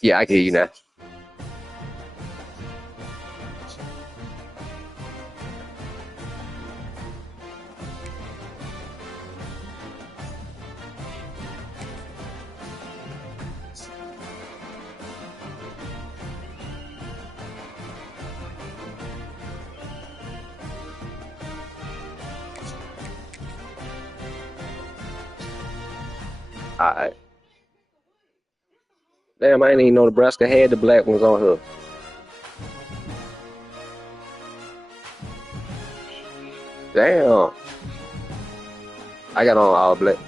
Yeah, I can hear you now. All right. Damn, I didn't even know Nebraska had the black ones on her. Damn. I got on all black.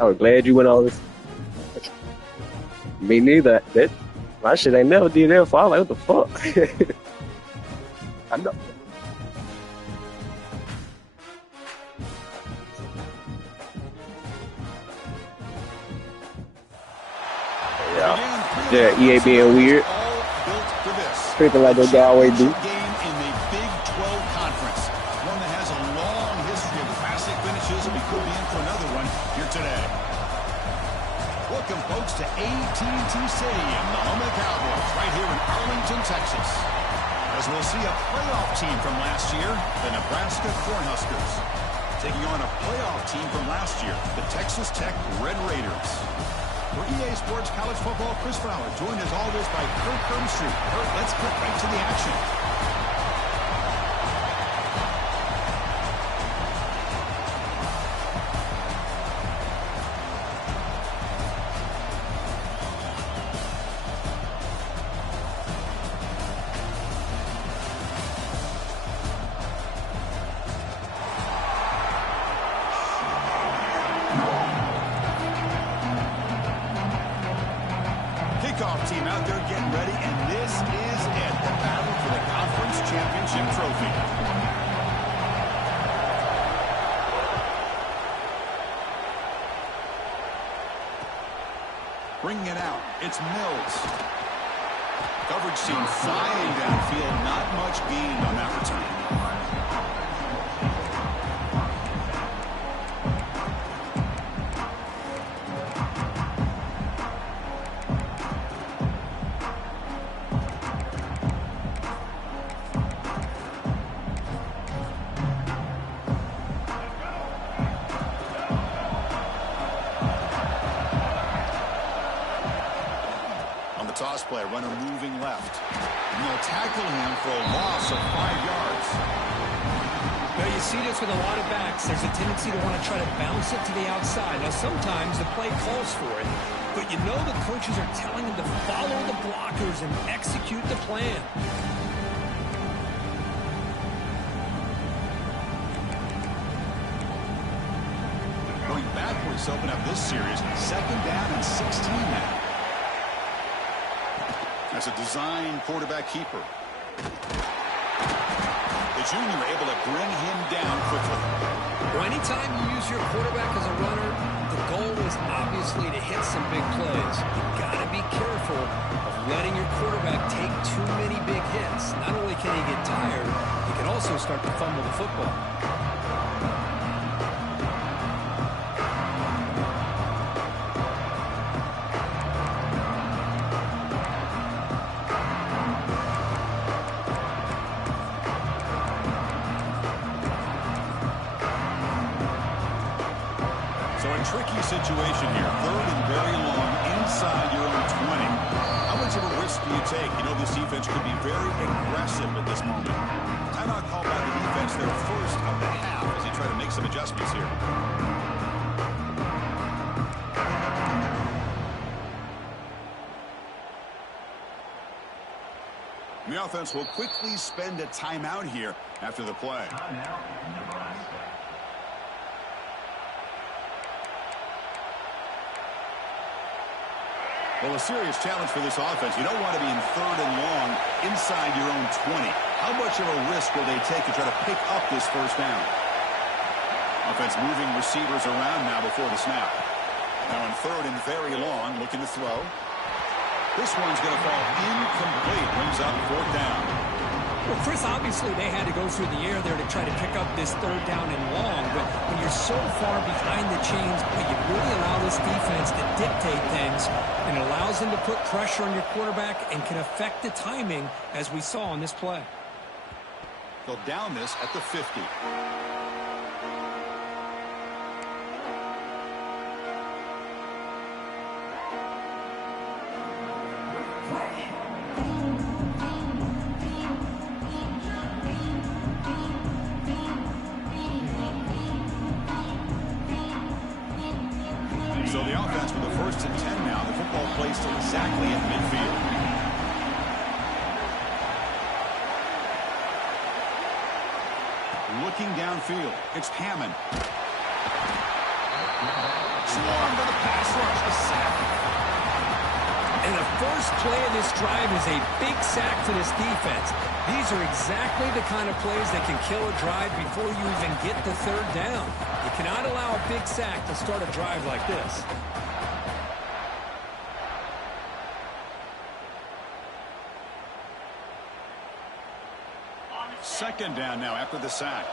I was glad you went all this. Me neither. That my shit ain't never did that before. I was like, what the fuck? I know. Yeah. Yeah, EA being weird. Creeping like they always do. Game in the Big 12 Conference. One that has a long history of classic finishes, and we could be in for another one here today. Welcome, folks, to AT&T Stadium, the home of the Cowboys, right here in Arlington, Texas. As we'll see a playoff team from last year, the Nebraska Cornhuskers, taking on a playoff team from last year, the Texas Tech Red Raiders. For EA Sports College Football, Chris Fowler, joined as always by Kurt Kirmstreet. Kurt, let's get right to the action. Kickoff team out there getting ready, and this is it, the battle for the conference championship trophy. Bringing it out, it's Mills. Coverage team flying downfield, not much gained on that return. Toss play, runner moving left. And they'll tackle him for a loss of 5 yards. Now you see this with a lot of backs. There's a tendency to want to try to bounce it to the outside. Now sometimes the play calls for it, but you know the coaches are telling them to follow the blockers and execute the plan. Going backwards to open up this series, 2nd down and 16 now. As a design quarterback keeper. The junior able to bring him down quickly. Well, anytime you use your quarterback as a runner, the goal is obviously to hit some big plays. You've got to be careful of letting your quarterback take too many big hits. Not only can he get tired, he can also start to fumble the football. Tricky situation here. 3rd and very long inside your own 20. How much of a risk do you take? You know this defense could be very aggressive at this moment. Timeout called by the defense their first of the half as they try to make some adjustments here. The offense will quickly spend a timeout here after the play. Well, a serious challenge for this offense. You don't want to be in 3rd and long inside your own 20. How much of a risk will they take to try to pick up this first down? Offense moving receivers around now before the snap. Now in 3rd and very long, looking to throw. This one's going to fall incomplete. Brings up 4th down. Well, Chris, obviously they had to go through the air there to try to pick up this 3rd down and long, but when you're so far behind the chains, you really allow this defense to dictate things, and it allows them to put pressure on your quarterback and can affect the timing, as we saw on this play. They'll down this at the 50. So the offense with the 1st and 10 now. The football placed exactly at midfield. Looking downfield. It's Hammond. Swarmed to the pass rush. A sack. And the first play of this drive is a big sack for this defense. These are exactly the kind of plays that can kill a drive before you even get the 3rd down. You cannot allow a big sack to start a drive like this. Second down now after the sack.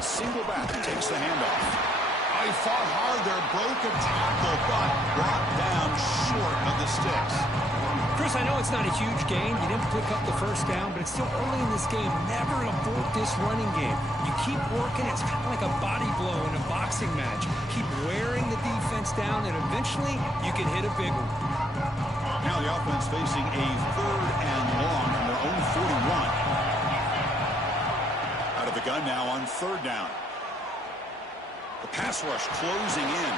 Single back takes the handoff. Oh, he fought hard there, broke a tackle, but brought down short of the sticks. Chris, I know it's not a huge gain. You didn't pick up the 1st down, but it's still early in this game. Never abort this running game. You keep working. It's kind of like a body blow in a boxing match. Keep wearing the defense down, and eventually you can hit a big one. Now the offense facing a 3rd and long from their own 41. Out of the gun now on 3rd down. The pass rush closing in.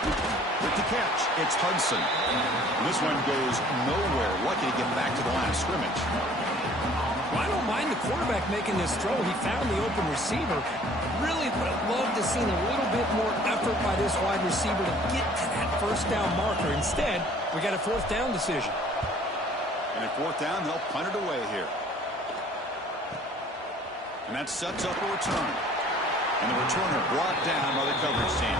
With the catch, it's Hudson. And this one goes nowhere. Lucky to get back to the line of scrimmage. Well, I don't mind the quarterback making this throw. He found the open receiver. Really would have loved to seen a little bit more effort by this wide receiver to get to that 1st down marker. Instead, we got a 4th down decision. And at 4th down, they'll punt it away here. And that sets up a return. And the returner brought down by the coverage team.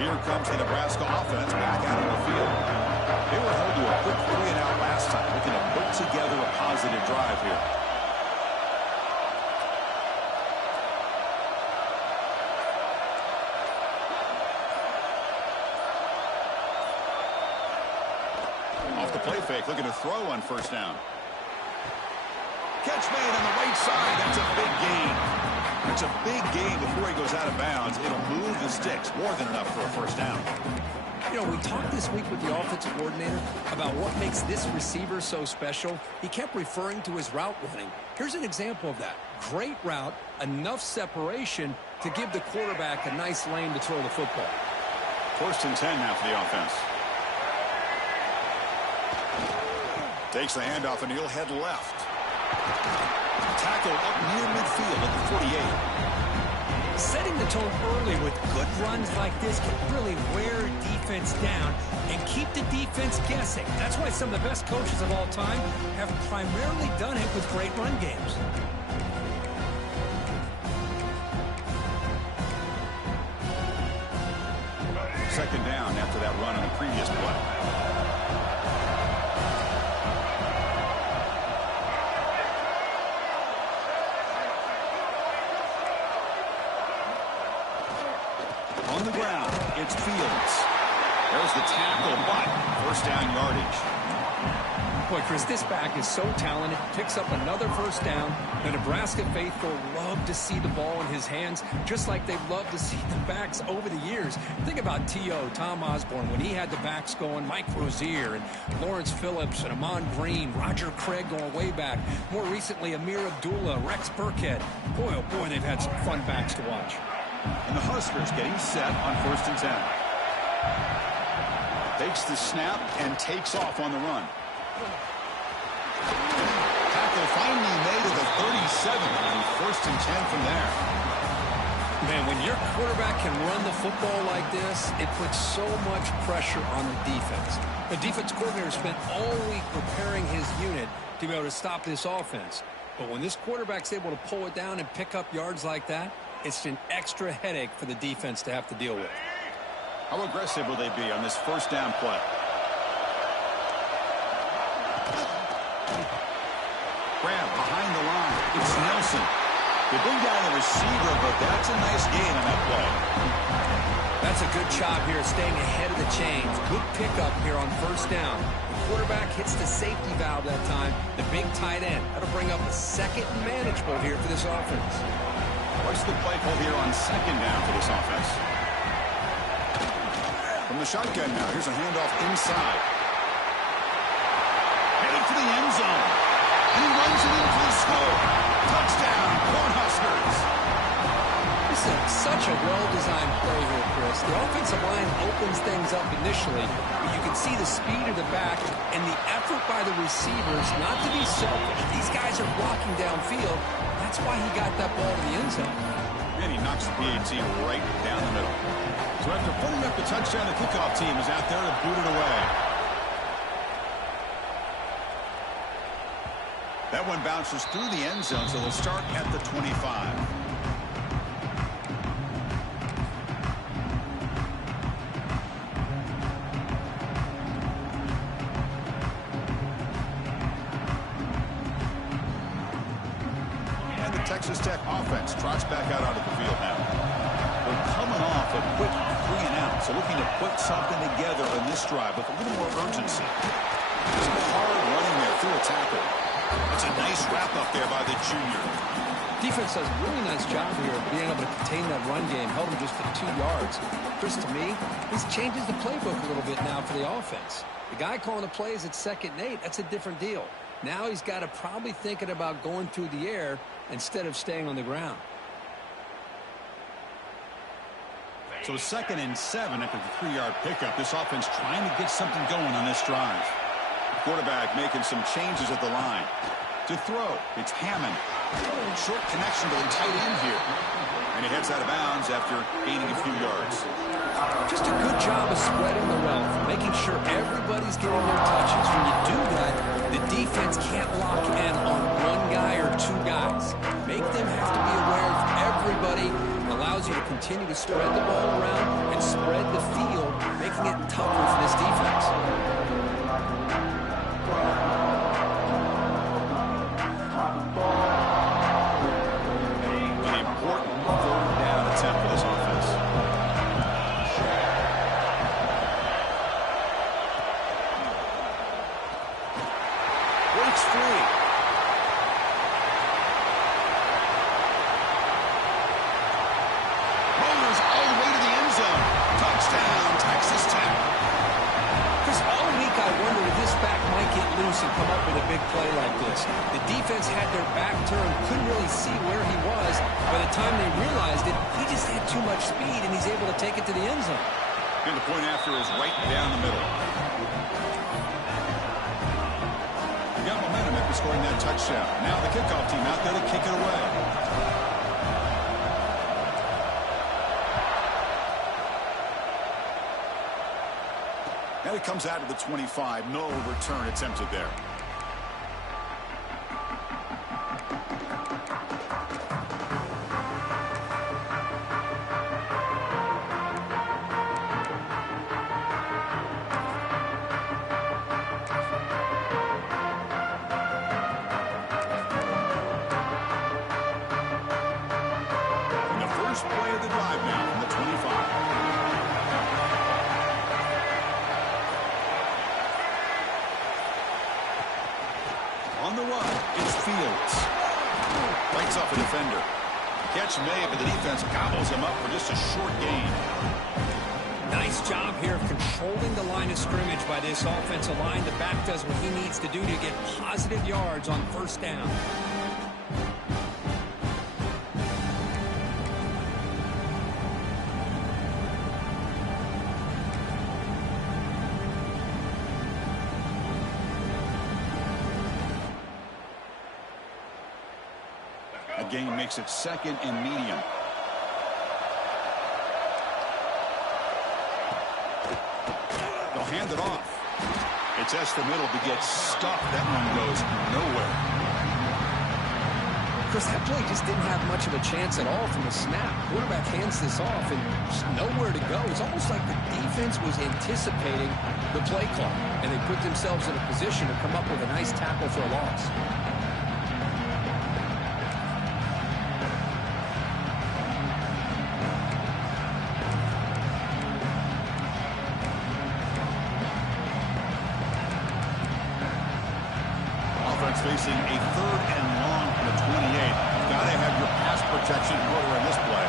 Here comes the Nebraska offense back out on the field. They were held to a quick 3-and-out last time, looking to put together a positive drive here. Off the play fake, looking to throw on 1st down. Catch made on the right side. That's a big gain. It's a big gain before he goes out of bounds. It'll move the sticks. More than enough for a 1st down. You know, we talked this week with the offensive coordinator about what makes this receiver so special. He kept referring to his route running. Here's an example of that. Great route, enough separation to give the quarterback a nice lane to throw the football. 1st and 10 now for the offense. Takes the handoff and he'll head left. Tackle up near midfield at the 48. Setting the tone early with good runs like this can really wear defense down and keep the defense guessing. That's why some of the best coaches of all time have primarily done it with great run games. Second down after that run on the previous play. On the ground, it's Fields. There's the tackle, but 1st down yardage. Boy, Chris, this back is so talented. Picks up another first down. The Nebraska faithful love to see the ball in his hands, just like they've loved to see the backs over the years. Think about T.O., Tom Osborne, when he had the backs going, Mike Rozier and Lawrence Phillips and Amon Green, Roger Craig going way back. More recently, Amir Abdullah, Rex Burkhead. Boy, oh boy, they've had some fun backs to watch. And the Huskers getting set on 1st and 10. Takes the snap and takes off on the run. Tackle finally made at the 37, and 1st and 10 from there. Man, when your quarterback can run the football like this, it puts so much pressure on the defense. The defense coordinator spent all week preparing his unit to be able to stop this offense. But when this quarterback's able to pull it down and pick up yards like that, it's an extra headache for the defense to have to deal with. How aggressive will they be on this 1st down play? Grab behind the line. It's Nelson. The big guy, the receiver, but that's a nice gain on that play. That's a good job here, staying ahead of the chains. Good pickup here on 1st down. The quarterback hits the safety valve that time. The big tight end. That'll bring up a 2nd and manageable here for this offense. What's the play call here on 2nd down for this offense? From the shotgun now, here's a handoff inside. Headed for the end zone. And he runs it in for the score. Touchdown, Cornhuskers. This is such a well-designed play here, Chris. The offensive line opens things up initially, but you can see the speed of the back and the effort by the receivers not to be selfish. These guys are blocking downfield. That's why he got that ball to the end zone. And he knocks the PAT right down the middle. So after putting up the touchdown, the kickoff team is out there to boot it away. That one bounces through the end zone, so they'll start at the 25. And the Texas Tech offense trots back out onto the field now. We're coming off a quick 3 and out, so looking to put something together in this drive with a little more urgency. Some hard running there through a tackle. That's a nice wrap up there by the junior. Defense does a really nice job here of being able to contain that run game. Held him just to 2 yards. Chris, to me, this changes the playbook a little bit now for the offense. The guy calling the plays at 2nd and 8, that's a different deal. Now he's got to probably thinking about going through the air instead of staying on the ground. So 2nd and 7 after the 3-yard pickup. This offense trying to get something going on this drive. Quarterback making some changes at the line. To throw, it's Hammond. Short connection to the tight end here. And he heads out of bounds after gaining a few yards. Just a good job of spreading the wealth, making sure everybody's getting their touches. When you do that, the defense can't lock in on 1 guy or 2 guys. Make them have to be aware of everybody. It allows you to continue to spread the ball around and spread the field, making it tougher for this defense. An important 3rd down attempt for this offense. Breaks free. Rollers all the way to the end zone. Touchdown, Texas Tech. Chris, all week I wondered if this back might get loose and come up with a big play like this. The defense had their back turned, couldn't really see where he was. By the time they realized it, he just had too much speed, and he's able to take it to the end zone. And the point after is right down the middle. He got momentum after scoring that touchdown. Now the kickoff team out there to kick it away. Now he comes out of the 25. No return attempted there. And the first play of the drive now from the 25. On the run, it's Fields. Bites off a defender. Catch made, but the defense gobbles him up for just a short gain. Nice job here of controlling the line of scrimmage by this offensive line. The back does what he needs to do to get positive yards on first down. A gain makes it 2nd and medium. They'll hand it off. It's the middle to get stuffed. That one goes nowhere. Chris, that play just didn't have much of a chance at all from the snap. Quarterback hands this off and just nowhere to go. It's almost like the defense was anticipating the play clock, and they put themselves in a position to come up with a nice tackle for a loss. Facing a 3rd and long from the 28. Got to have your pass protection in order in this play.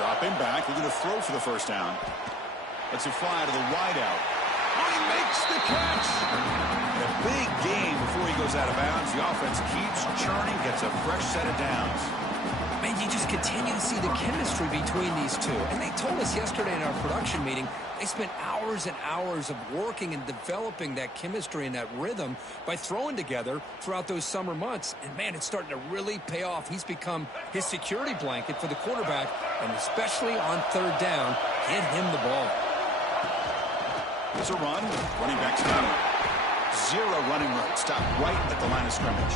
Dropping back, they're going to throw for the first down. Let's it fly to the wideout. Oh, he makes the catch. A big gain before he goes out of bounds. The offense keeps churning, gets a fresh set of downs. Man, you just continue to see the chemistry between these two. And they told us yesterday in our production meeting, they spent hours and hours of working and developing that chemistry and that rhythm by throwing together throughout those summer months. And, man, it's starting to really pay off. He's become his security blanket for the quarterback, and especially on 3rd down, get him the ball. There's a run. Running back's coming. 0 running room. Stop right at the line of scrimmage.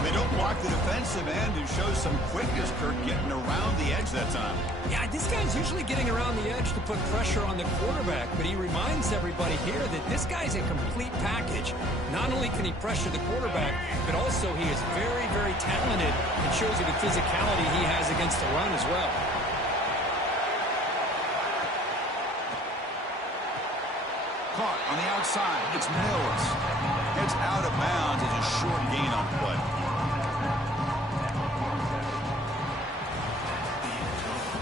They don't block the defensive end, who shows some quickness, Kirk, getting around the edge that time. Yeah, this guy's usually getting around the edge to put pressure on the quarterback, but he reminds everybody here that this guy's a complete package. Not only can he pressure the quarterback, but also he is very, very talented and shows you the physicality he has against the run as well. Caught on the outside. It's Mills. Heads out of bounds as a short gain on play.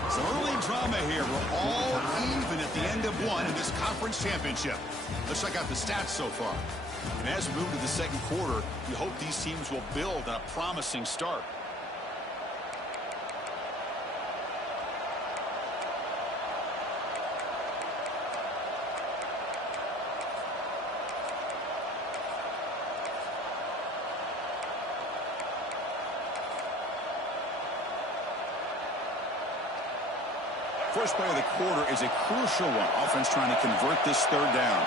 Some early drama here. We're all even at the end of one in this conference championship. Let's check out the stats so far. And as we move to the 2nd quarter, we hope these teams will build on a promising start. First play of the quarter is a crucial one. Offense trying to convert this 3rd down.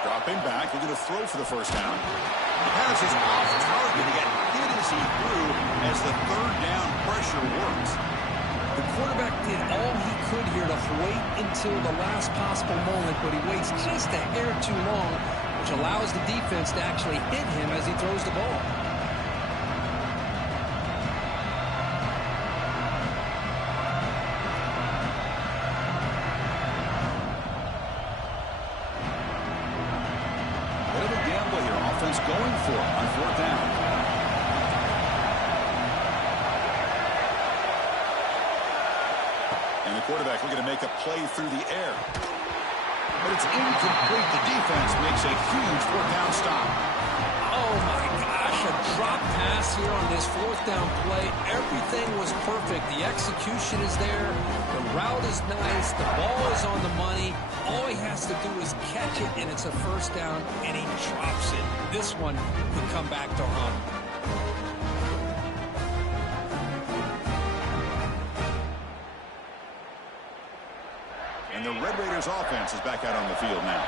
Dropping back, they're going to throw for the first down. The pass is off target. He got hit as he threw as the 3rd down pressure works. The quarterback did all he could here to wait until the last possible moment, but he waits just a hair too long, which allows the defense to actually hit him as he throws the ball. Going for it on 4th down. And the quarterback looking to make a play through the air. But it's incomplete. The defense makes a huge 4th down stop. Oh, my gosh, a drop pass here on this 4th down play. Everything was perfect. The execution is there. The route is nice. The ball is on the money. All he has to do is catch it, and it's a 1st down, and he drops it. This one could come back to haunt him. And the Red Raiders offense is back out on the field now.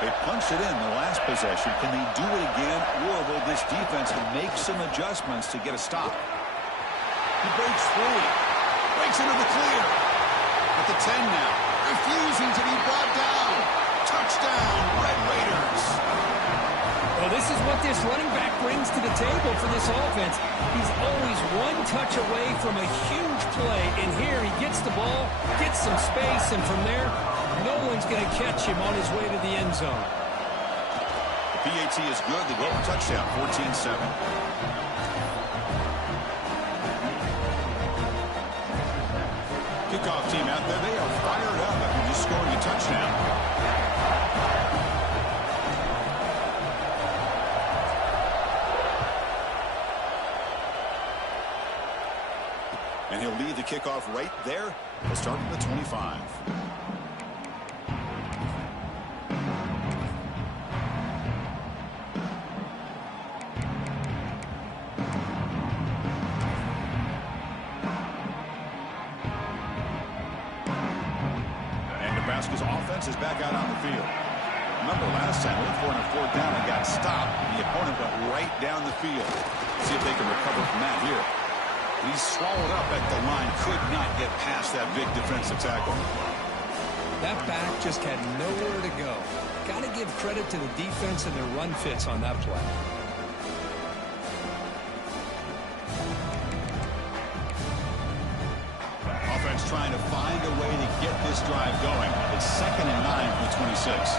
They punched it in the last possession. Can they do it again, or will this defense make some adjustments to get a stop? He breaks free. Breaks into the clear. At the 10 now. Refusing to be brought down. Touchdown, Red Raiders. Well, this is what this running back brings to the table for this offense. He's always one touch away from a huge play, and here he gets the ball, gets some space, and from there, no one's going to catch him on his way to the end zone. The PAT is good. They go for touchdown, 14-7. Kickoff team out there, they are fired up after just scoring a touchdown. And he'll lead the kickoff right there. He'll start from the 25. And Nebraska's offense is back out on the field. Remember last time, went for it on 4th down and got stopped. The opponent went right down the field. See if they can recover from that here. He's swallowed up at the line. Could not get past that big defensive tackle. That back just had nowhere to go. Got to give credit to the defense and their run fits on that play. Offense trying to find a way to get this drive going. It's 2nd and 9 from the 26.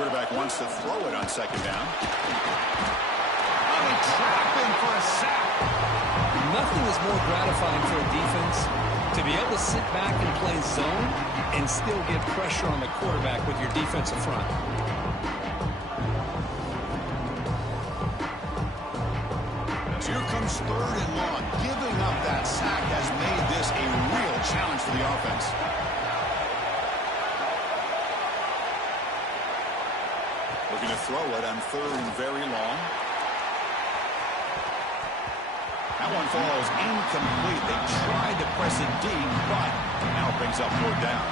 Quarterback wants to throw it on 2nd down. They trap him for a sack. Nothing is more gratifying for a defense to be able to sit back and play zone and still get pressure on the quarterback with your defensive front. So here comes 3rd and long. Giving up that sack has made this a real challenge for the offense. Looking to throw it on 3rd and very long. That one falls incomplete. They tried to press it deep, but now it brings up 4th down.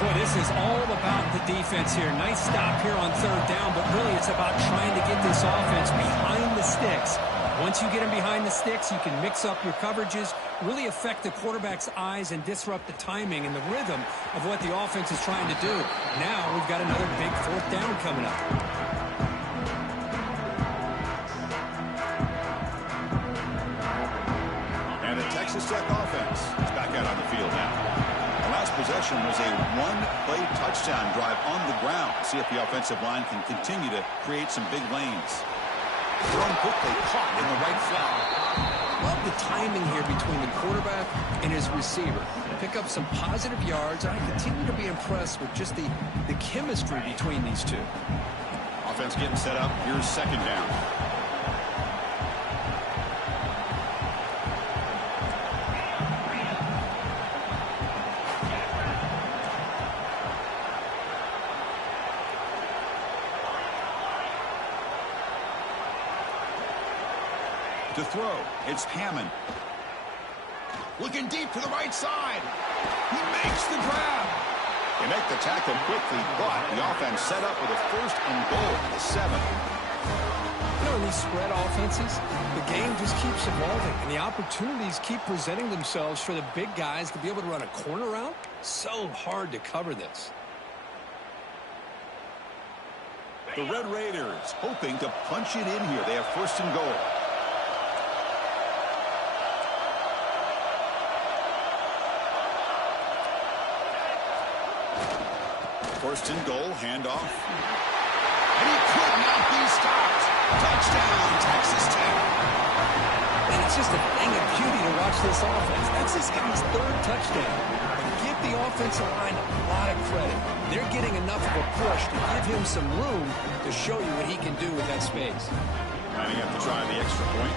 Boy, this is all about the defense here. Nice stop here on 3rd down, but really it's about trying to get this offense behind the sticks. Once you get them behind the sticks, you can mix up your coverages, really affect the quarterback's eyes and disrupt the timing and the rhythm of what the offense is trying to do. Now we've got another big 4th down coming up. And the Texas Tech offense is back out on the field now. The last possession was a one-play touchdown drive on the ground. See if the offensive line can continue to create some big lanes. Thrown quickly, caught in the right flat. Love the timing here between the quarterback and his receiver. Pick up some positive yards. I continue to be impressed with just the chemistry between these two. Offense getting set up. Here's 2nd down. To throw, it's Hammond. Looking deep to the right side. He makes the grab. They make the tackle quickly, but the offense set up with a 1st and goal at the 7. You know, in these spread offenses, the game just keeps evolving, and the opportunities keep presenting themselves for the big guys to be able to run a corner route. So hard to cover this. The Red Raiders hoping to punch it in here. They have 1st and goal. First and goal, handoff. And he could not be stopped. Touchdown, Texas Tech. And it's just a thing of beauty to watch this offense. That's this guy's 3rd touchdown. And give the offensive line a lot of credit. They're getting enough of a push to give him some room to show you what he can do with that space. Lining up to try the extra point.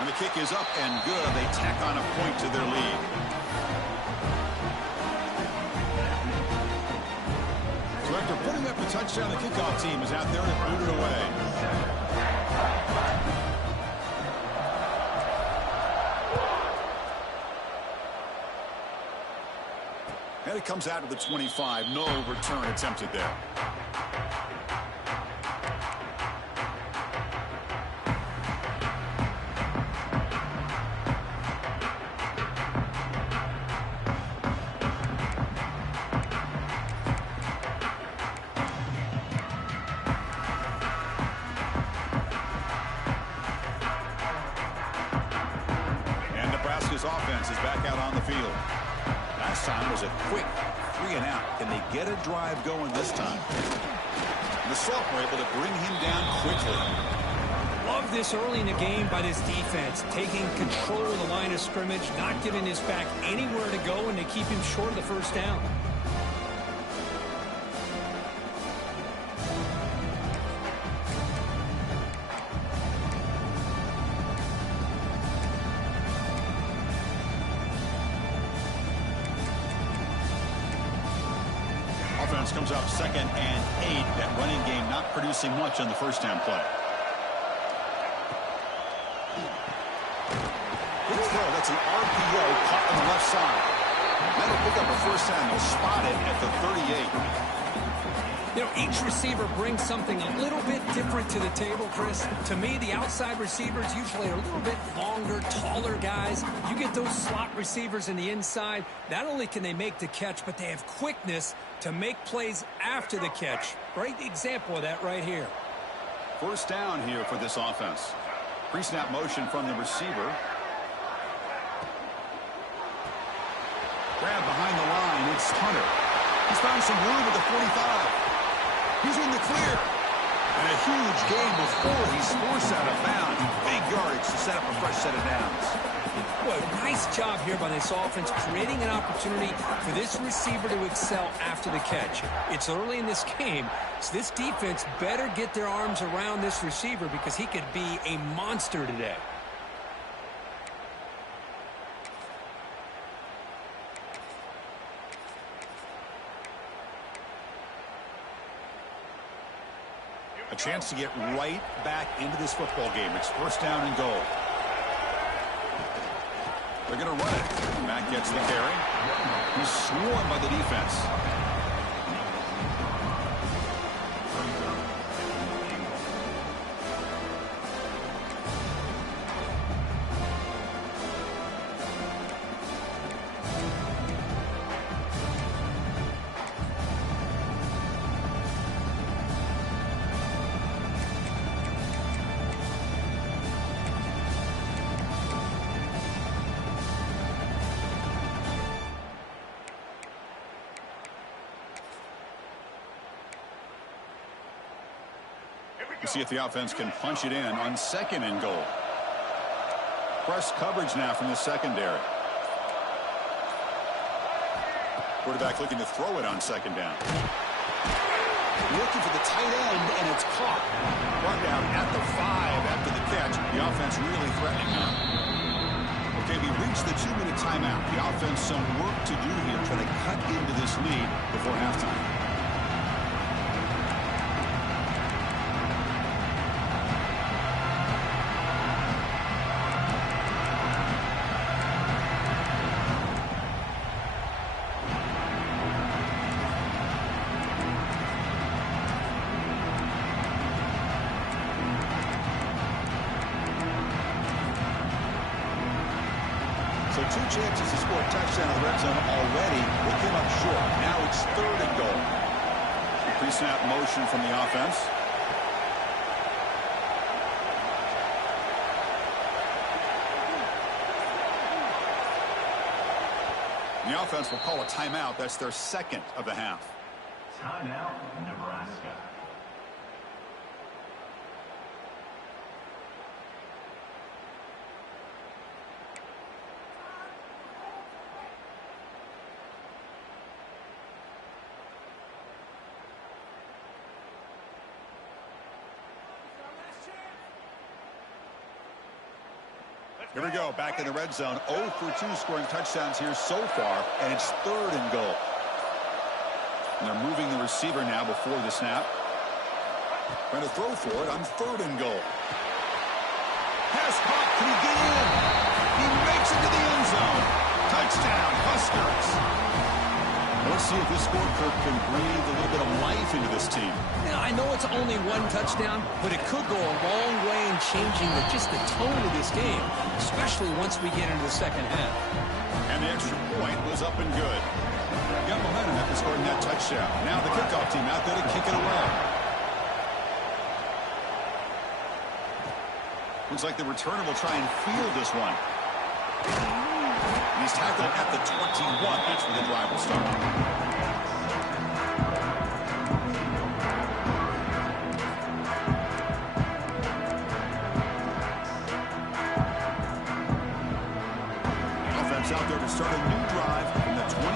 And the kick is up and good. They tack on a point to their lead. So after putting up the touchdown, the kickoff team is out there to boot it away. And it comes out to the 25. No return attempted there. offense is back out on the field. Last time was a quick 3-and-out. Can they get a drive going this time? And the Sophomore able to bring him down quickly. Love this early in the game by this defense, taking control of the line of scrimmage, not giving his back anywhere to go, and they keep him short of the first down. Offense comes up 2nd and 8. That running game not producing much on the first down play. Good throw. That's an RPO caught on the left side. That'll pick up a first down. They'll spot it at the 38. You know, each receiver brings something a little bit different to the table, Chris. To me, the outside receivers usually are a little bit longer, taller guys. You get those slot receivers in the inside, not only can they make the catch, but they have quickness to make plays after the catch. Great example of that right here. First down here for this offense. Pre-snap motion from the receiver. Grab behind the line. It's Hunter. He's found some room at the 45. He's in the clear. And a huge gain before he's forced out of bounds. Big yardage to set up a fresh set of downs. Boy, nice job here by this offense, creating an opportunity for this receiver to excel after the catch. It's early in this game, so this defense better get their arms around this receiver because he could be a monster today. A chance to get right back into this football game. It's first down and goal. They're going to run it. Mack gets the carry. He's swarmed by the defense. See if the offense can punch it in on 2nd and goal. Press coverage now from the secondary. Quarterback looking to throw it on 2nd down. Looking for the tight end, and it's caught. Brought down at the 5 after the catch. The offense really threatening now. Okay, we reached the 2-minute timeout. The offense some work to do here, trying to cut into this lead before halftime. So 2 chances to score a touchdown in the red zone already. They came up short. Now it's 3rd and goal. Pre-snap motion from the offense. The offense will call a timeout. That's their 2nd of the half. Timeout, Nebraska. Here we go, back in the red zone. 0 for 2 scoring touchdowns here so far, and it's 3rd and goal. And they're moving the receiver now before the snap. Trying to throw for it on 3rd and goal. Pass caught. Can he get in? He makes it to the end zone. Touchdown, Huskers. Let's see if this score can breathe a little bit of life into this team. Now, I know it's only 1 touchdown, but it could go a long way in changing just the tone of this game, especially once we get into the second half. And the extra point was up and good. Got momentum after scoring that touchdown. Now the kickoff team out there to kick it away. Looks like the returner will try and field this one. He's tackled at the 21. That's where the drive will start. Out there to start a new drive from the 21.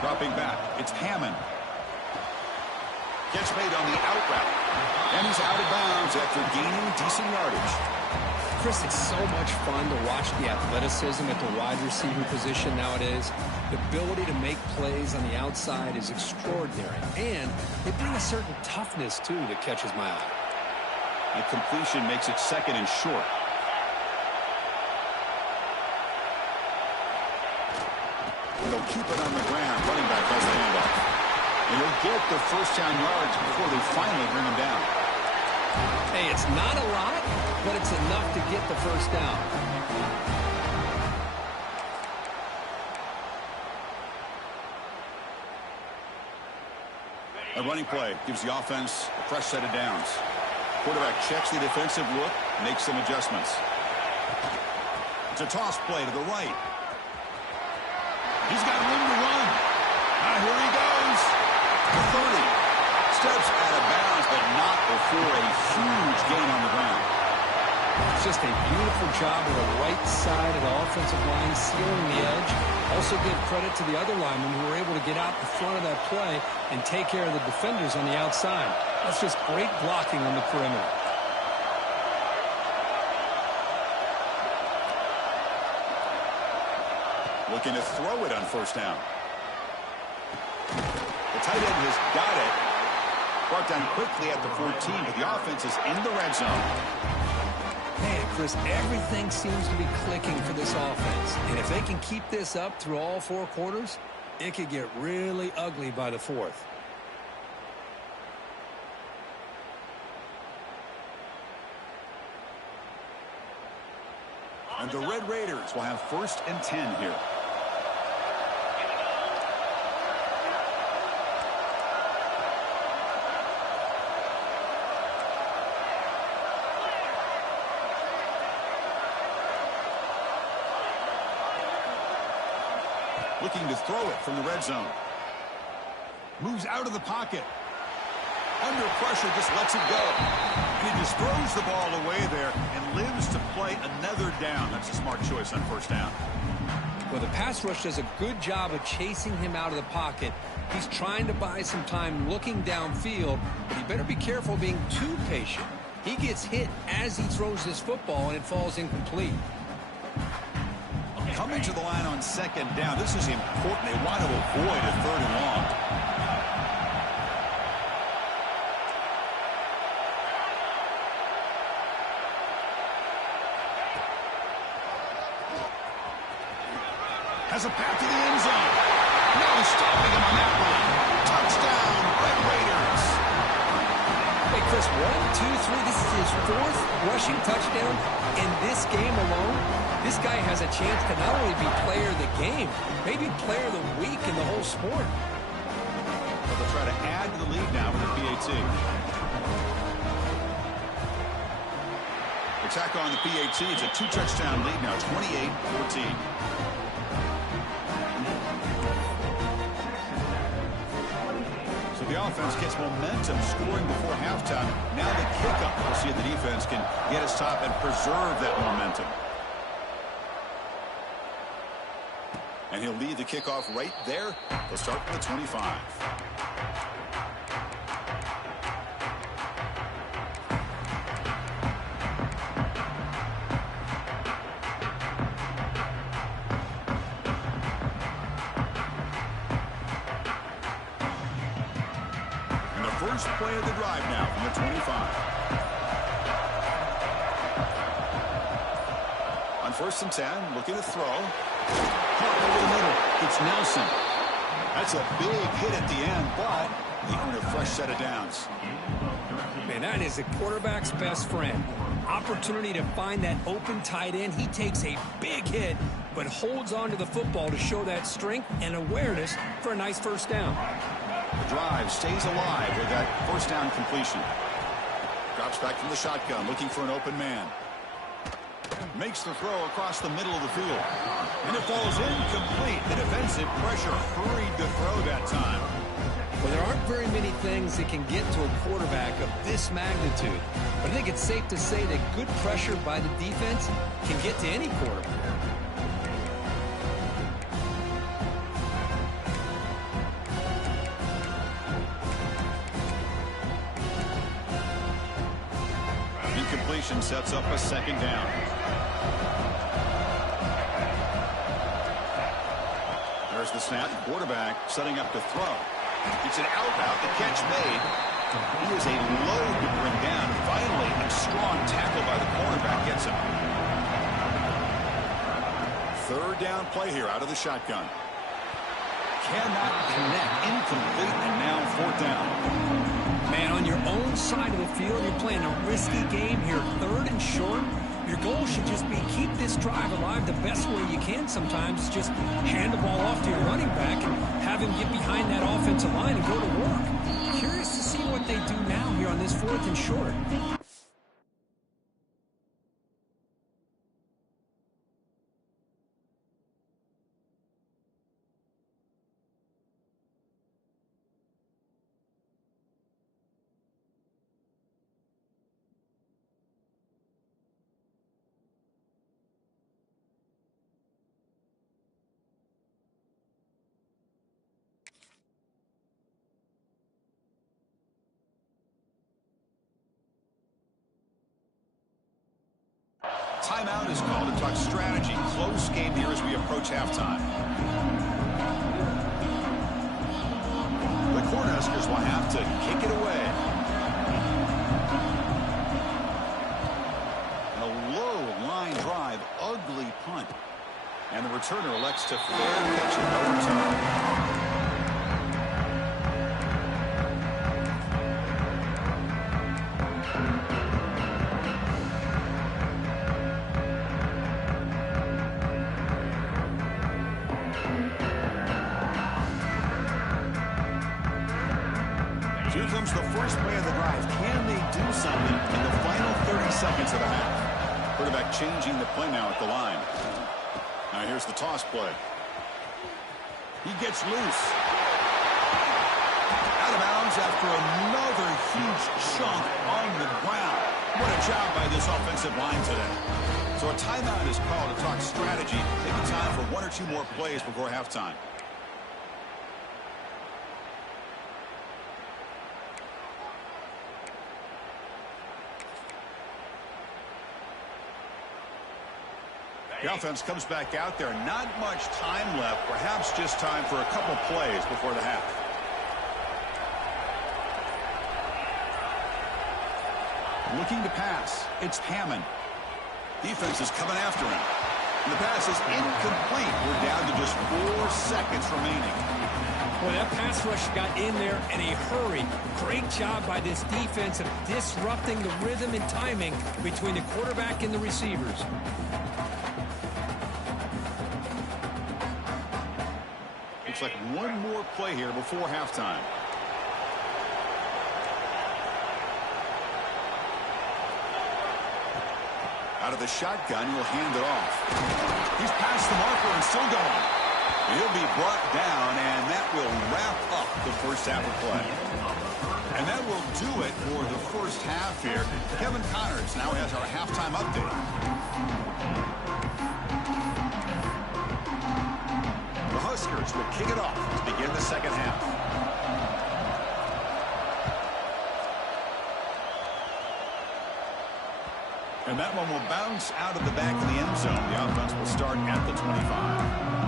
Dropping back, it's Hammond. Catch made on the out route. And he's out of bounds after gaining decent yardage. Chris, it's so much fun to watch the athleticism at the wide receiver position nowadays. The ability to make plays on the outside is extraordinary. And they bring a certain toughness, too, that catches my eye. The completion makes it second and short. They'll keep it on the ground. Running back has the handoff. And he'll get the first down yards before they finally bring him down. Hey, it's not a lot, but it's enough to get the first down. A running play gives the offense a fresh set of downs. Quarterback checks the defensive look, makes some adjustments. It's a toss play to the right. He's got room to run. Here he goes. The 30. Steps out of bounds, but not before a huge gain on the ground. It's just a beautiful job with the right side of the offensive line, sealing the edge. Also give credit to the other linemen who were able to get out in front of that play and take care of the defenders on the outside. That's just great blocking on the perimeter. Looking to throw it on first down. The tight end has got it. Brought down quickly at the 14, but the offense is in the red zone. Man, Chris, everything seems to be clicking for this offense. And if they can keep this up through all four quarters, it could get really ugly by the fourth. And the Red Raiders will have 1st and 10 here. Looking to throw it from the red zone. Moves out of the pocket. Under pressure, just lets it go. And he just throws the ball away there and lives to play another down. That's a smart choice on first down. Well, the pass rush does a good job of chasing him out of the pocket. He's trying to buy some time looking downfield, but he better be careful being too patient. He gets hit as he throws this football, and it falls incomplete. Coming to the line on 2nd down. This is important. They want to avoid a 3rd and long. Has a path to the end zone. No stopping him on that one. Touchdown, Red Raiders. Hey, Chris, 1, 2, 3. This is his 4th rushing touchdown in this game alone. This guy has a chance to not only be player of the game, maybe player of the week in the whole sport. But they'll try to add to the lead now with the PAT. They tack on the PAT. It's a 2-touchdown lead now, 28-14. So the offense gets momentum scoring before halftime. Now the kickoff. We'll see if the defense can get his top and preserve that momentum. And he'll lead the kickoff right there. They'll start with the 25. And the first play of the drive now from the 25. On 1st and 10, looking to throw. Over the middle, it's Nelson. That's a big hit at the end, but they earn a fresh set of downs. Man, that is a quarterback's best friend. Opportunity to find that open tight end. He takes a big hit, but holds on to the football to show that strength and awareness for a nice first down. The drive stays alive with that first down completion. Drops back from the shotgun, looking for an open man. Makes the throw across the middle of the field. And it falls incomplete. The defensive pressure hurried the throw that time. Well, there aren't very many things that can get to a quarterback of this magnitude. But I think it's safe to say that good pressure by the defense can get to any quarterback. Incompletion sets up a second down. There's the snap. Quarterback setting up to throw. It's an out route. The catch made. He is a load to bring down. Finally, a strong tackle by the cornerback gets him. Third down play here out of the shotgun. Cannot connect. Incomplete, and now fourth down. Man, on your own side of the field, you're playing a risky game here. Third and short. Your goal should just be keep this drive alive the best way you can sometimes. Is just hand the ball off to your running back and have him get behind that offensive line and go to work. Curious to see what they do now here on this fourth and short. Timeout is called to talk strategy. Close game here as we approach halftime. The Cornhuskers will have to kick it away. And a low line drive, ugly punt. And the returner elects to fair catch it, no return. Here comes the first play of the drive. Can they do something in the final 30 seconds of the half? Quarterback changing the play now at the line. Now here's the toss play. He gets loose. Out of bounds after another huge chunk on the ground. What a job by this offensive line today. So a timeout is called to talk strategy. Maybe time for one or two more plays before halftime. The offense comes back out there. Not much time left. Perhaps just time for a couple plays before the half. Looking to pass. It's Hammond. Defense is coming after him. And the pass is incomplete. We're down to just 4 seconds remaining. Boy, that pass rush got in there in a hurry. Great job by this defense of disrupting the rhythm and timing between the quarterback and the receivers. Looks like one more play here before halftime. Out of the shotgun, he'll hand it off. He's past the marker and still going. He'll be brought down, and that will wrap up the first half of play. And that will do it for the first half here. Kevin Connors now has our halftime update. The Huskers will kick it off to begin the second half. And that one will bounce out of the back of the end zone. The offense will start at the 25.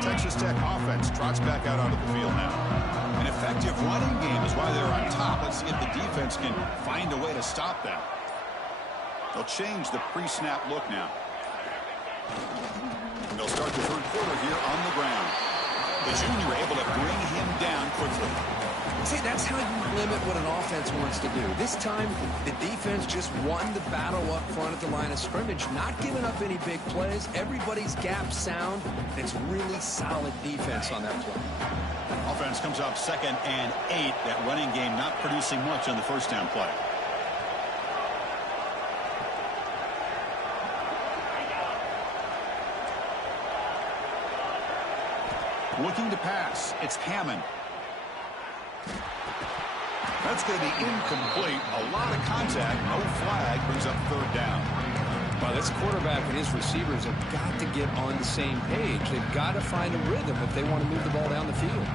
Texas Tech offense trots back out onto the field now. An effective running game is why they're on top. Let's see if the defense can find a way to stop that. They'll change the pre-snap look now. And they'll start the third quarter here on the ground. The junior able to bring him down quickly. See, that's how you limit what an offense wants to do. This time, the defense just won the battle up front at the line of scrimmage, not giving up any big plays. Everybody's gap sound. It's really solid defense on that play. Offense comes up 2nd and 8. That running game not producing much on the first down play. Looking to pass. It's Hammond. That's going to be incomplete. A lot of contact. No flag. Brings up 3rd down. Well, this quarterback and his receivers have got to get on the same page. They've got to find a rhythm if they want to move the ball down the field.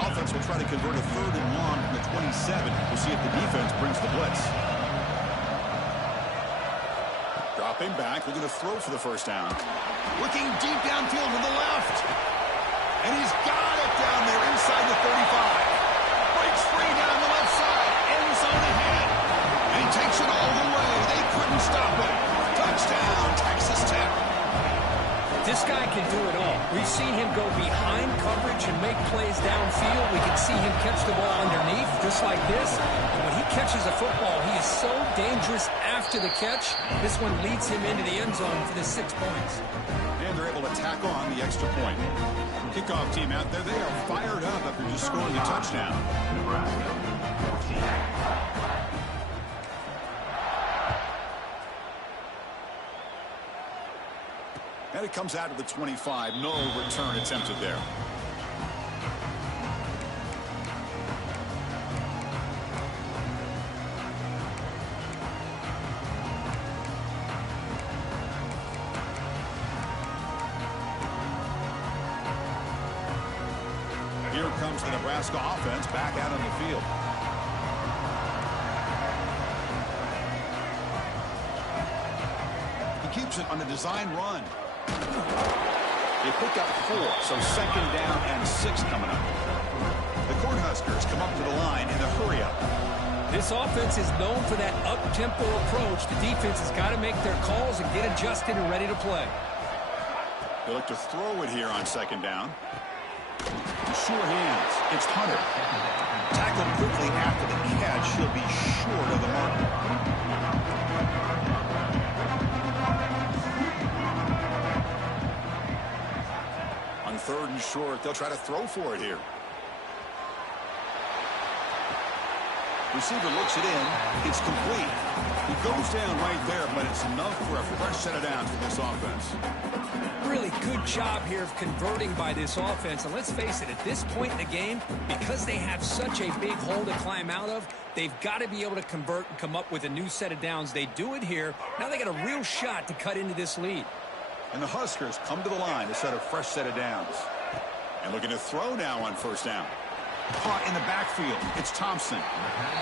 Offense will try to convert a 3rd and long from the 27. We'll see if the defense brings the blitz. Dropping back, looking to throw for the first down. Looking deep downfield to the left. And he's got it down there inside the 35. Breaks free down the left side. End zone ahead. And he takes it all the way. They couldn't stop it. Touchdown, Texas Tech. This guy can do it all. We've seen him go behind coverage and make plays downfield. We can see him catch the ball underneath, just like this. And when he catches a football, he is so dangerous after the catch. This one leads him into the end zone for the 6 points. And they're able to tack on the extra point. Kickoff team out there, they are fired up after just scoring a touchdown. Nebraska 14. And it comes out to the 25. No return attempted there. Here comes the Nebraska offense back out on the field. He keeps it on a design run. They pick up 4, so 2nd down and 6 coming up. The Cornhuskers come up to the line in a hurry-up. This offense is known for that up-tempo approach. The defense has got to make their calls and get adjusted and ready to play. They look to throw it here on 2nd down. Sure hands. It's Hunter. Tackled quickly after the catch. He'll be short of the marker. On 3rd and short, they'll try to throw for it here. Receiver looks it in. It's complete. He goes down right there, but it's enough for a fresh set of downs for this offense. Really good job here of converting by this offense. And let's face it, at this point in the game, because they have such a big hole to climb out of, they've got to be able to convert and come up with a new set of downs. They do it here. Now they got a real shot to cut into this lead. And the Huskers come to the line to set a fresh set of downs. And looking to throw now on 1st down. Caught in the backfield. It's Thompson.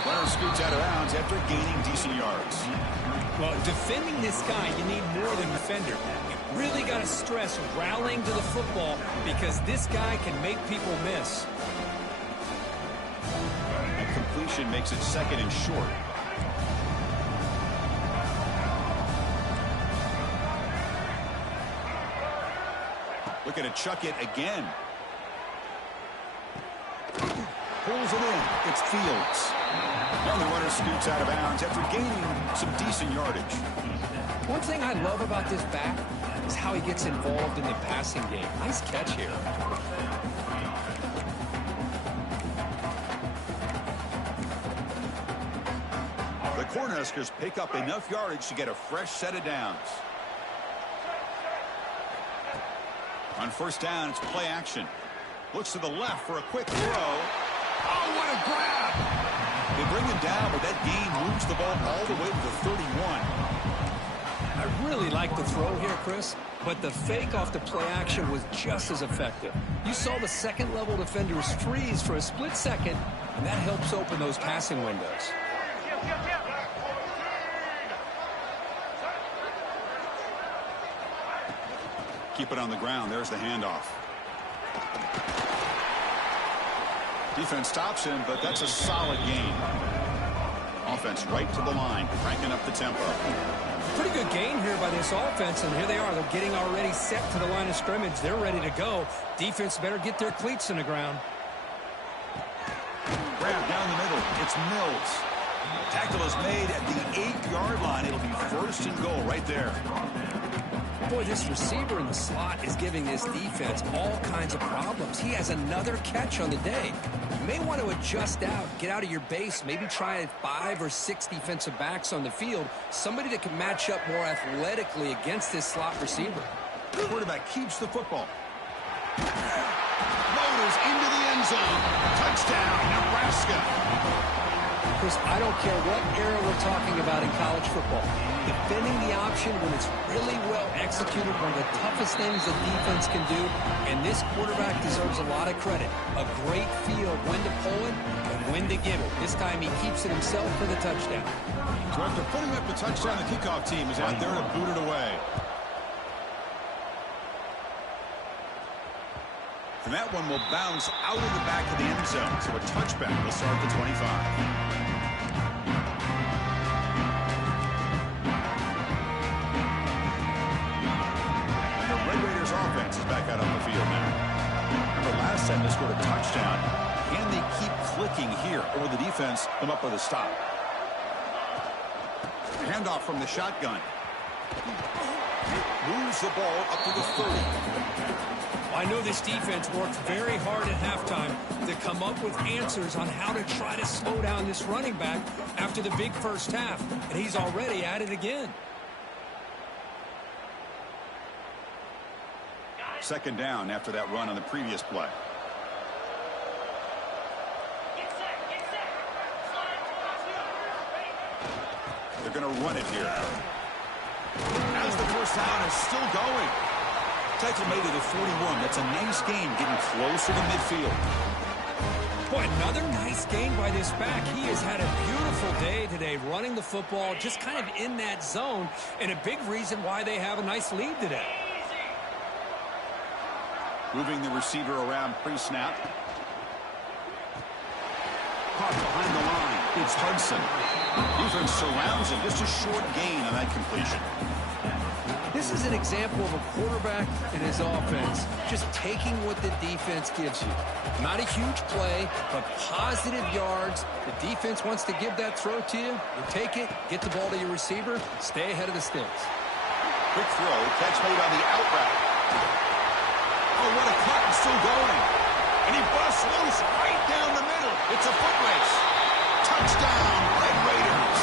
Runner scoots out of bounds after gaining decent yards. Well, defending this guy, you need more than a defender. You really got to stress rallying to the football because this guy can make people miss. And completion makes it 2nd and short. Looking to chuck it again. Pulls it in. It's Fields. And the runner scoots out of bounds after gaining some decent yardage. One thing I love about this back is how he gets involved in the passing game. Nice catch here. The Cornhuskers pick up enough yardage to get a fresh set of downs. On 1st down, it's play action. Looks to the left for a quick throw. Oh, what a grab! They bring him down, but that gain moves the ball all the way to the 31. I really like the throw here, Chris, but the fake off the play action was just as effective. You saw the second-level defenders freeze for a split second, and that helps open those passing windows. Keep it on the ground. There's the handoff. Defense stops him, but that's a solid gain. Offense right to the line, cranking up the tempo. Pretty good gain here by this offense, and here they are. They're getting already set to the line of scrimmage. They're ready to go. Defense better get their cleats in the ground. Grab down the middle. It's Mills. Tackle is made at the 8-yard line. It'll be first and goal right there. Boy, this receiver in the slot is giving this defense all kinds of problems. He has another catch on the day. You may want to adjust out, get out of your base, maybe try 5 or 6 defensive backs on the field, somebody that can match up more athletically against this slot receiver. The quarterback keeps the football. Motors into the end zone. Touchdown, Nebraska. Chris, I don't care what era we're talking about in college football. Defending the option when it's really well executed, one of the toughest things the defense can do, and this quarterback deserves a lot of credit. A great feel of when to pull it and when to give it. This time he keeps it himself for the touchdown. So after putting up the touchdown, the kickoff team is out there to boot it away. And that one will bounce out of the back of the end zone. So a touchback will start the 25. Offense is back out on the field now. Remember last time they scored a touchdown. Can they keep clicking here, or the defense come up with a stop? Handoff from the shotgun. Moves the ball up to the 30. I know this defense worked very hard at halftime to come up with answers on how to try to slow down this running back after the big first half, and he's already at it again. Second down after that run on the previous play. They're going to run it here. As the first down is still going. Tackle made to the 41. That's a nice gain, getting closer to midfield. Boy, another nice gain by this back. He has had a beautiful day today running the football, just kind of in that zone, and a big reason why they have a nice lead today. Moving the receiver around pre-snap. Caught behind the line. It's Hudson. Defense surrounds him. Just a short gain on that completion. This is an example of a quarterback and his offense just taking what the defense gives you. Not a huge play, but positive yards. The defense wants to give that throw to you. You take it, get the ball to your receiver, stay ahead of the sticks. Quick throw. Catch made on the out route. Oh, what a cut, and still going. And he busts loose right down the middle. It's a foot race. Touchdown, Red Raiders.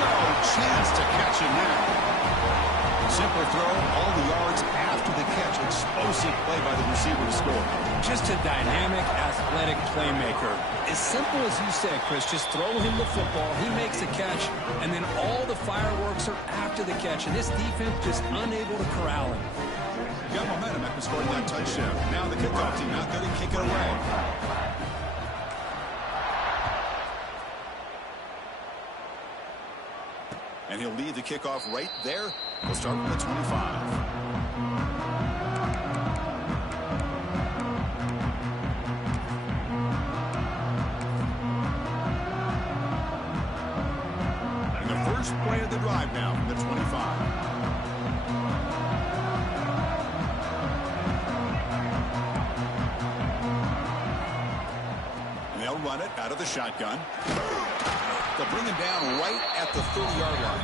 No chance to catch him now. Simple throw, all the yards after the catch. Explosive play by the receiver to score. Just a dynamic, athletic playmaker. As simple as you said, Chris, just throw him the football, he makes a catch, and then all the fireworks are after the catch. And this defense just unable to corral him. Got momentum after scoring that touchdown. Now the kickoff team out there to kick it away. And he'll lead the kickoff right there. We'll start from the 25. And the first play of the drive now from the 25. They'll run it out of the shotgun. They'll bring him down right at the 30-yard line.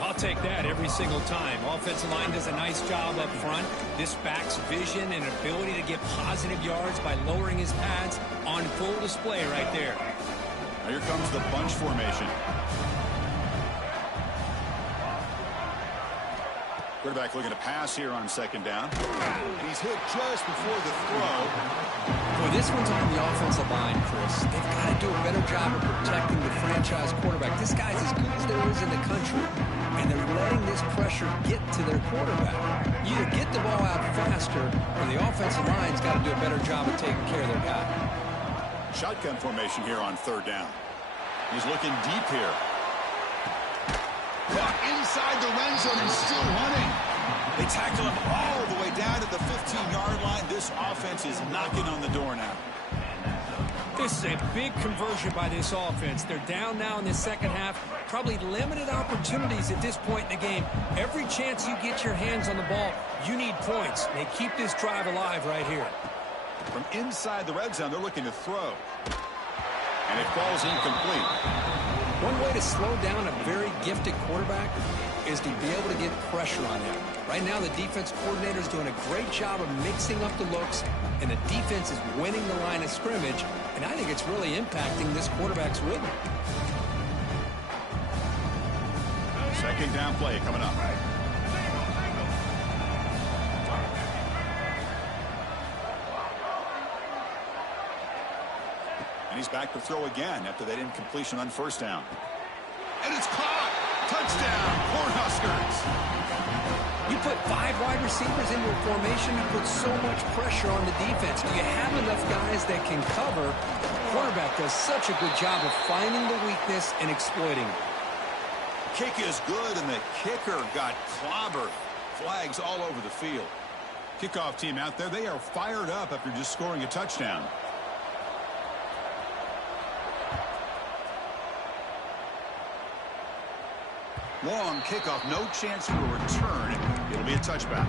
I'll take that every single time. Offensive line does a nice job up front. This back's vision and ability to get positive yards by lowering his pads on full display right there. Now here comes the bunch formation. Quarterback looking to pass here on second down. And he's hit just before the throw. Boy, this one's on the offensive line, Chris. They've got to do a better job of protecting the franchise quarterback. This guy's as good as there is in the country, and they're letting this pressure get to their quarterback. You either get the ball out faster, or the offensive line's got to do a better job of taking care of their guy. Shotgun formation here on third down. He's looking deep here. Caught inside the red zone and still running. They tackle him all the way down to the 15-yard line. This offense is knocking on the door now. They're This is a big conversion by this offense. They're down now in the second half. Probably limited opportunities at this point in the game. Every chance you get your hands on the ball, you need points. They keep this drive alive right here. From inside the red zone, they're looking to throw. And it falls incomplete. One way to slow down a very gifted quarterback is to be able to get pressure on him. Right now, the defense coordinator is doing a great job of mixing up the looks, and the defense is winning the line of scrimmage, and I think it's really impacting this quarterback's rhythm. Second down play coming up. And he's back to throw again after that incompletion on first down. And it's caught! Touchdown, Cornhuskers! You put 5 wide receivers into a formation, you put so much pressure on the defense. Do you have enough guys that can cover? The quarterback does such a good job of finding the weakness and exploiting it. Kick is good, and the kicker got clobbered. Flags all over the field. Kickoff team out there, they are fired up after just scoring a touchdown. Long kickoff, no chance for a return. It'll be a touchback.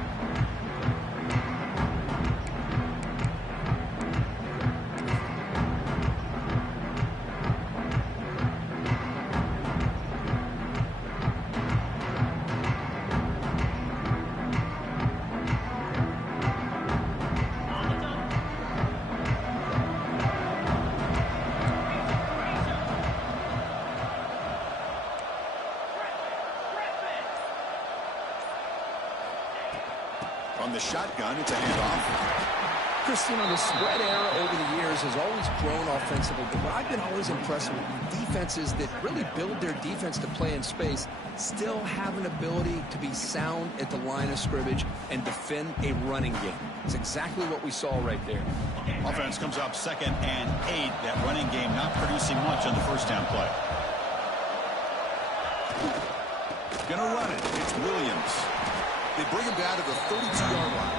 From the shotgun, it's a handoff. Christian, the spread era over the years has always grown offensively, but what I've been always impressed with defenses that really build their defense to play in space still have an ability to be sound at the line of scrimmage and defend a running game. It's exactly what we saw right there. Offense comes up 2nd and 8. That running game not producing much on the first down play. Gonna run it. It's Williams. They bring him down to the 32-yard line.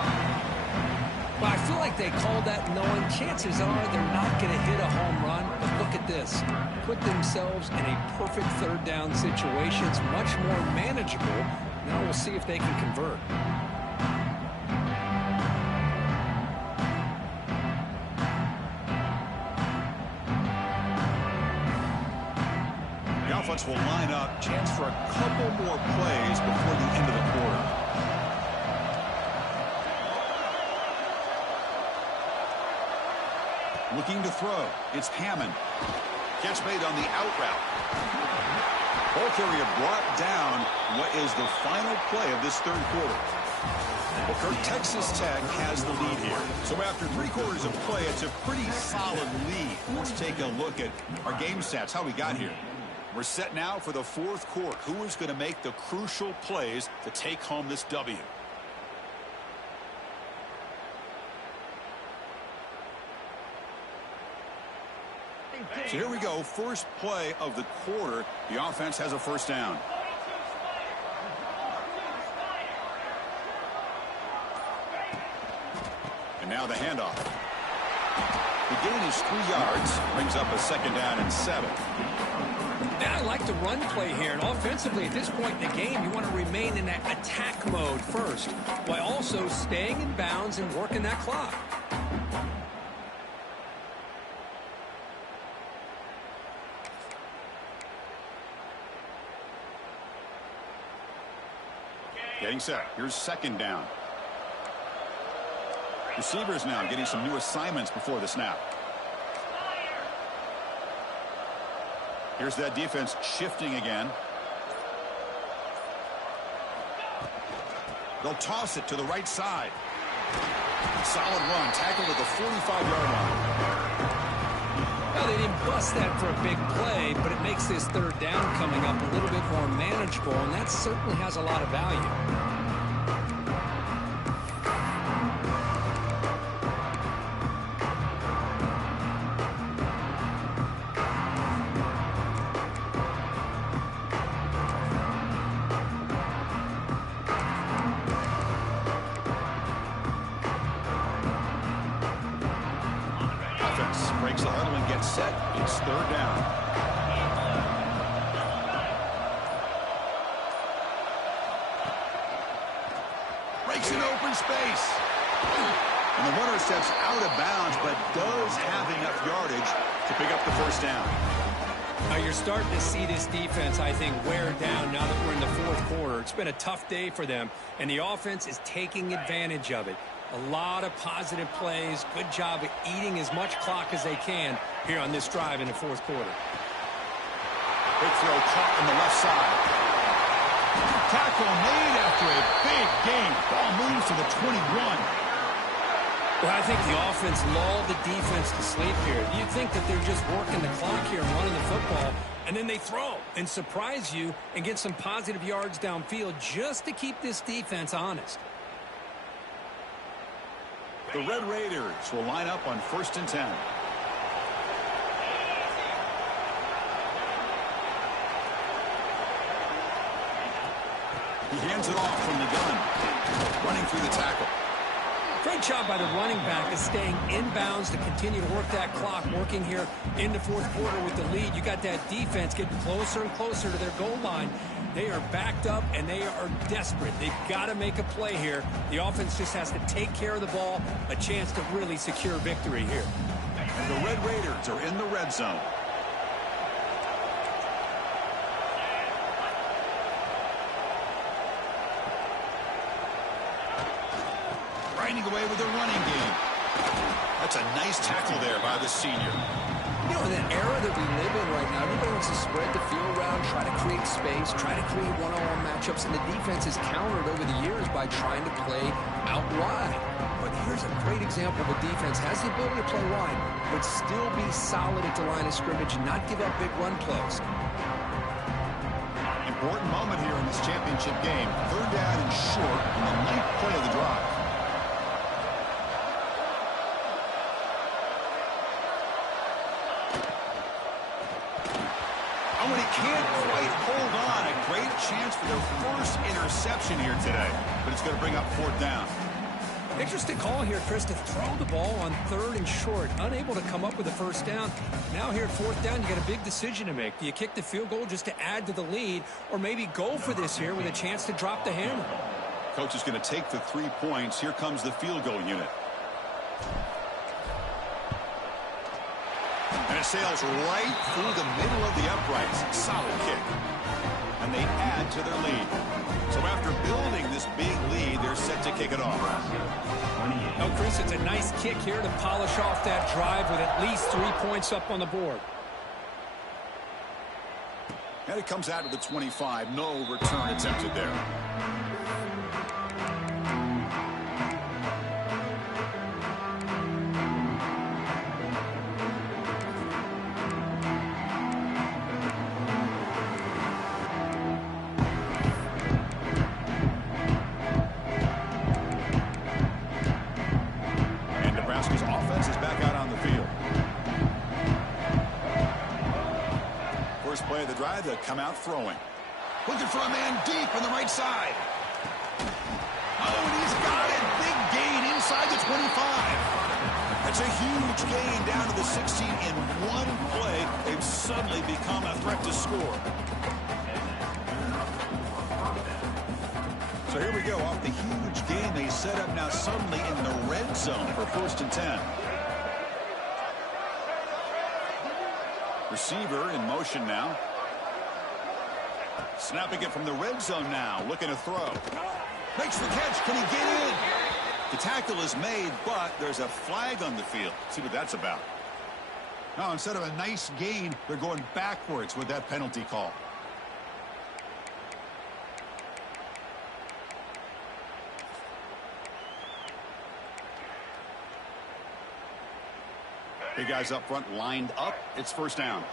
Well, I feel like they called that knowing chances are they're not going to hit a home run. But look at this. Put themselves in a perfect third down situation. It's much more manageable. Now we'll see if they can convert. The offense will line up. Chance for a couple more plays before the end of the quarter. Looking to throw. It's Hammond. Catch made on the out route. Ball carrier brought down. What is the final play of this third quarter? Well, Kirk, Texas Tech has the lead here. So after 3 quarters of play, it's a pretty solid lead. Let's take a look at our game stats, how we got here. We're set now for the fourth quarter. Who is going to make the crucial plays to take home this W? So here we go, first play of the quarter. The offense has a first down. And now the handoff. The gain is 3 yards, brings up a 2nd down and 7. Now I like the run play here, and offensively at this point in the game, you want to remain in that attack mode first, while also staying in bounds and working that clock. Getting set. Here's 2nd down. Receivers now getting some new assignments before the snap. Here's that defense shifting again. They'll toss it to the right side. Solid run. Tackled at the 45-yard line. Well, they didn't bust that for a big play, but it makes this third down coming up a little bit more manageable, and that certainly has a lot of value. Breaks the huddle and get set. It's third down. Breaks an open space. And the runner steps out of bounds, but does have enough yardage to pick up the first down. Now you're starting to see this defense, I think, wear down now that we're in the fourth quarter. It's been a tough day for them, and the offense is taking advantage of it. A lot of positive plays. Good job at eating as much clock as they can here on this drive in the fourth quarter. Big throw caught on the left side. Tackle made after a big gain. Ball moves to the 21. Well, I think the offense lulled the defense to sleep here. You think that they're just working the clock here and running the football, and then they throw and surprise you and get some positive yards downfield just to keep this defense honest. The Red Raiders will line up on 1st and 10. He hands it off from the gun, running through the tackle. Great job by the running back of staying inbounds to continue to work that clock, working here in the fourth quarter with the lead. You got that defense getting closer and closer to their goal line. They are backed up, and they are desperate. They've got to make a play here. The offense just has to take care of the ball, a chance to really secure victory here. And the Red Raiders are in the red zone. Grinding away with a running game. That's a nice tackle there by the senior. You know, in that era that we live in right now, everybody wants to spread the field around, try to create space, try to create one-on-one matchups, and the defense has countered over the years by trying to play out wide. But here's a great example of a defense has the ability to play wide, but still be solid at the line of scrimmage and not give up big run plays. Important moment here in this championship game. Third down and short on the 9th play of the drive. Oh, and he can't quite hold on. A great chance for their first interception here today. But it's going to bring up 4th down. Interesting call here, Chris, to throw the ball on 3rd and short. Unable to come up with a first down. Now here at 4th down, you got a big decision to make. Do you kick the field goal just to add to the lead, or maybe go for this here with a chance to drop the hammer? Coach is going to take the 3 points. Here comes the field goal unit. And it sails right through the middle of the uprights. Solid kick. And they add to their lead. So after building this big lead, they're set to kick it off. Oh, Chris, it's a nice kick here to polish off that drive with at least 3 points up on the board. And it comes out to the 25. No return attempted there. Play of the drive, they'll come out throwing. Looking for a man deep on the right side. Oh, and he's got it. Big gain inside the 25. That's a huge gain down to the 16 in one play. They've suddenly become a threat to score. So here we go. Off the huge gain, they set up now suddenly in the red zone for 1st and 10. Receiver in motion now. Snapping it from the red zone now. Looking to throw. Makes the catch. Can he get in? The tackle is made, but there's a flag on the field. See what that's about. Now, instead of a nice gain, they're going backwards with that penalty call. Big guys up front lined up. It's 1st down.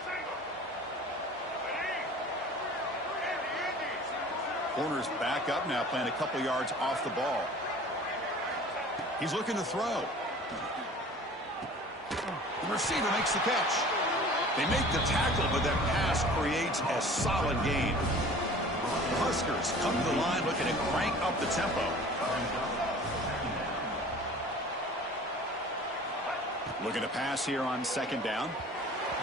Corners back up now, playing a couple yards off the ball. He's looking to throw. The receiver makes the catch. They make the tackle, but that pass creates a solid gain. Huskers come to the line looking to crank up the tempo. Looking to pass here on second down.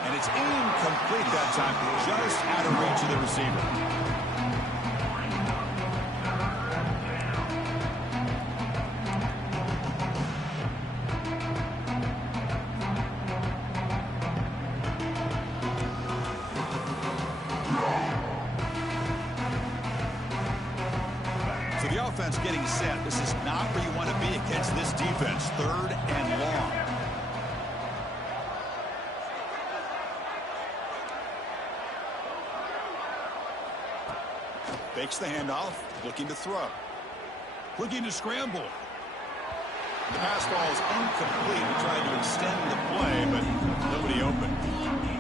And it's incomplete that time. Just out of reach of the receiver. So the offense getting set. This is not where you want to be against this defense. 3rd and long. Fakes the handoff, looking to throw. Looking to scramble. The pass ball is incomplete. He tried to extend the play, but nobody open.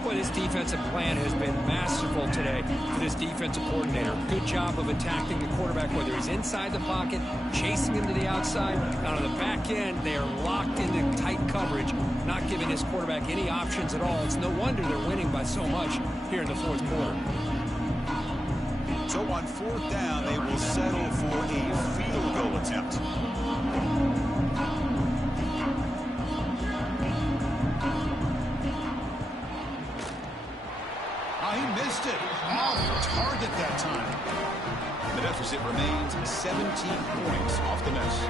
Boy, this defensive plan has been masterful today for this defensive coordinator. Good job of attacking the quarterback, whether he's inside the pocket, chasing him to the outside. Out on the back end, they are locked into tight coverage, not giving his quarterback any options at all. It's no wonder they're winning by so much here in the 4th quarter. So on 4th down, they will settle for a field goal attempt. He missed it. Off target that time. The deficit remains 17 points off the miss.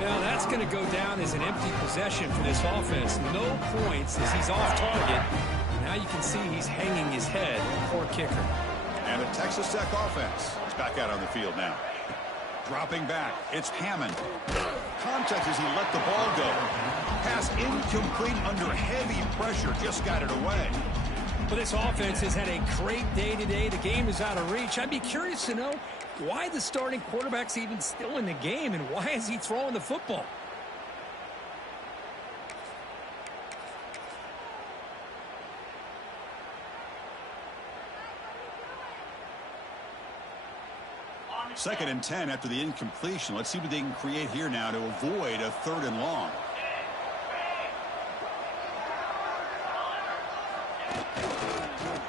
Now that's going to go down as an empty possession for this offense. No points as he's off target. Now you can see he's hanging his head. Poor kicker. And the Texas Tech offense is back out on the field now. Dropping back, it's Hammond. Contact as he let the ball go. Pass incomplete under heavy pressure. Just got it away. Well, this offense has had a great day today. The game is out of reach. I'd be curious to know why the starting quarterback's even still in the game and why is he throwing the football? Second and 10 after the incompletion. Let's see what they can create here now to avoid a 3rd and long.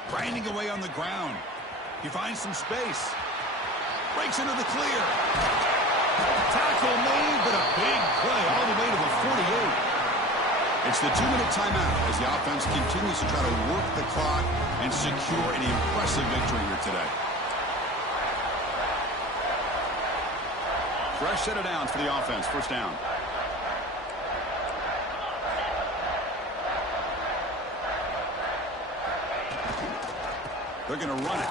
Grinding away on the ground. He finds some space. Breaks into the clear. Tackle made, but a big play all the way to the 48. It's the 2-minute timeout as the offense continues to try to work the clock and secure an impressive victory here today. Fresh set of downs for the offense. 1st down. They're going to run it.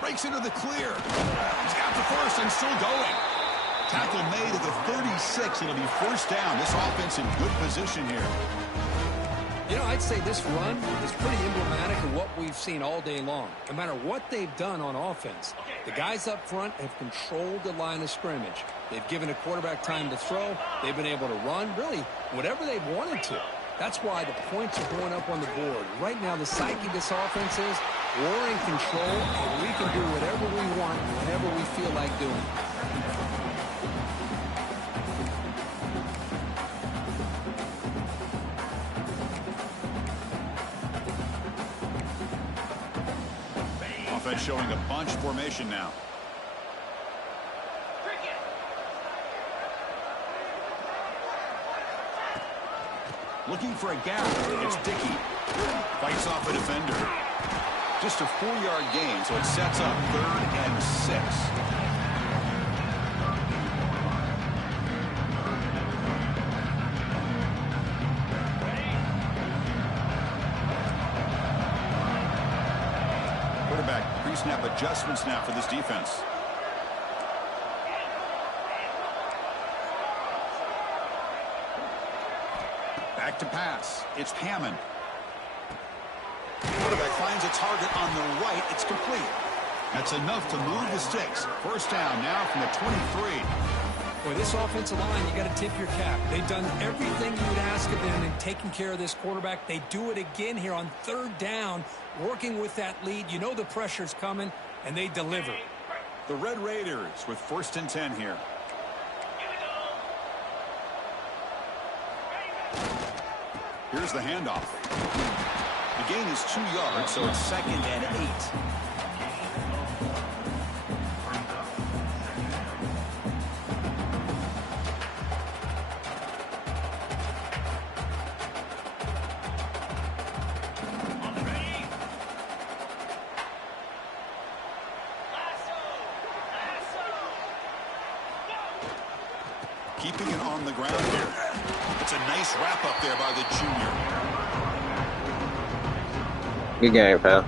Breaks into the clear. He's got the first and still going. Tackle made at the 36. It'll be 1st down. This offense in good position here. You know, I'd say this run is pretty emblematic of what we've seen all day long. No matter what they've done on offense, the guys up front have controlled the line of scrimmage. They've given a quarterback time to throw. They've been able to run, really, whatever they've wanted to. That's why the points are going up on the board. Right now, the psyche of this offense is we're in control, and we can do whatever we want, whenever we feel like doing it. Offense showing a bunch formation now. Looking for a gap. It's Dickey. Fights off a defender. Just a 4-yard gain, so it sets up 3rd and 6. Quarterback pre-snap adjustments now for this defense. Back to pass. It's Hammond. Quarterback finds a target on the right. It's complete. That's enough to move the sticks. 1st down now from the 23. Boy, this offensive line, you got to tip your cap. They've done everything you would ask of them in taking care of this quarterback. They do it again here on 3rd down, working with that lead. You know the pressure's coming, and they deliver. The Red Raiders with 1st and 10 here. Here's the handoff. The gain is 2 yards, so it's 2nd and 8. ground here. It's a nice wrap up there by the junior. Good game, pal.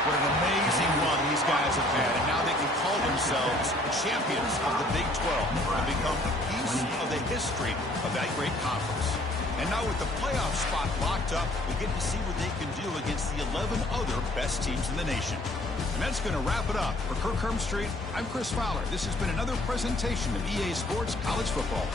What an amazing run these guys have had, and now they can call themselves champions of the Big 12 and become a piece of the history of that great conference. And now with the playoff spot locked up, we get to see what they can do against the 11 other best teams in the nation. And that's going to wrap it up. For Kirk Hermstreet, I'm Chris Fowler. This has been another presentation of EA Sports College Football.